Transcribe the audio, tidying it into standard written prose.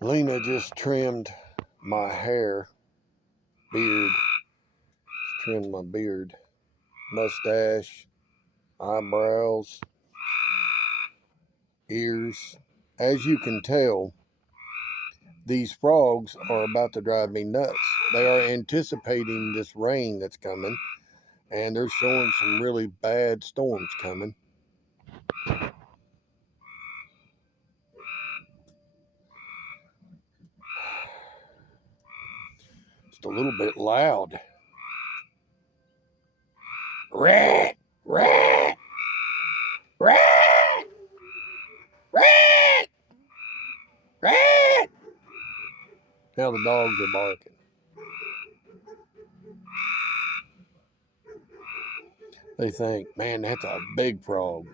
Lena just trimmed my hair, beard. Trimmed my beard, mustache, eyebrows, ears. As you can tell, these frogs are about to drive me nuts. They are anticipating this rain that's coming, and they're showing some really bad storms coming. Just a little bit loud. Rat! Rat! Rat! Rat! Rat! Now the dogs are barking. They think, man, that's a big frog.